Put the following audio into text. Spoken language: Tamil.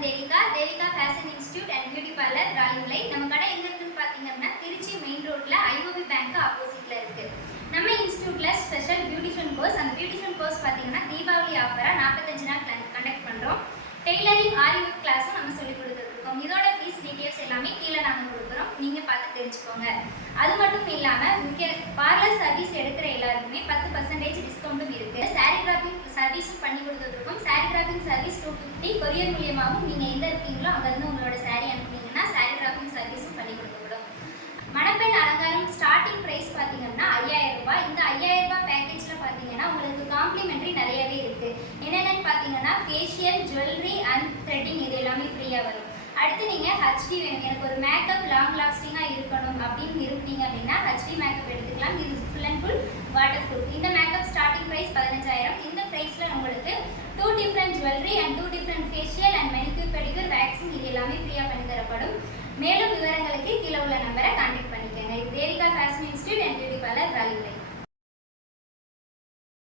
தான் Devika Devika fashion institute and beauty parlour ராயுலை நம்ம கடை எங்கே இருக்குன்னு பார்த்தீங்க அப்படின்னா திருச்சி மெயின் ரோட்டில் ஐஓபி பேங்க் ஆப்போசிட்டில் இருக்குது நம்ம இன்ஸ்டியூட்டில் ஸ்பெஷல் பியூட்டிஷியன் கோர்ஸ் அந்த பியூட்டிஷியன் கோர்ஸ் பார்த்தீங்கன்னா தீபாவளி ஆஃபராக நாற்பத்தஞ்சு நாள் கண்டக்ட் பண்ணுறோம் டெய்லரிங் ஆரி ஒர்க் கிளாஸும் நம்ம சொல்லிக் கொடுத்துருக்கோம் இதோட ஃபீஸ் டீட்டெயில்ஸ் எல்லாமே கீழே நாங்கள் கொடுக்குறோம். நீங்கள் பார்த்து தெரிஞ்சுக்கோங்க. அது மட்டும் இல்லாமல் இங்கே பார்லர் சர்வீஸ் எடுக்கிற எல்லாருக்குமே பத்து பர்சன்டேஜ் டிஸ்கவுண்ட்டும் இருக்குது சாரி சர்வீஸும் பண்ணி கொடுத்துருக்கோம் sari service two fifty courier மூலியமாகவும் நீங்கள் எங்கே இருக்கீங்களோ அங்கேருந்து உங்களோட சாரி அனுப்புனீங்கன்னா சாரி டிராப்பிங் சர்வீஸும் பண்ணி கொடுக்கப்படும். மணப்பெண் அலங்காரம் ஸ்டார்டிங் ப்ரைஸ் பார்த்தீங்கன்னா ஐயாயிரம் ரூபாய். இந்த ஐயாயிரம் ரூபாய் பேக்கேஜில் பார்த்தீங்கன்னா உங்களுக்கு காம்ப்ளிமெண்ட்ரி நிறையவே இருக்குது என்னென்னு பார்த்தீங்கன்னா ஃபேஷியல் ஜுவல்லரி அண்ட் த்ரெட்டிங் இது எல்லாமே ஃப்ரீயாக வரும். அடுத்து நீங்கள் ஹச்டி வேணும். எனக்கு ஒரு மேக்கப் லாங் லாஸ்டிங்காக இருக்கணும் அப்படின்னு விரும்புனீங்க அப்படின்னா ஹச்டி மேக்கப் எடுத்துக்கலாம். இது full and full jewellery and two different facial and manicure pedicure waxing இது எல்லாமே ஃப்ரீயாக பண்ணி மேலும் விவரங்களுக்கு கீழே உள்ள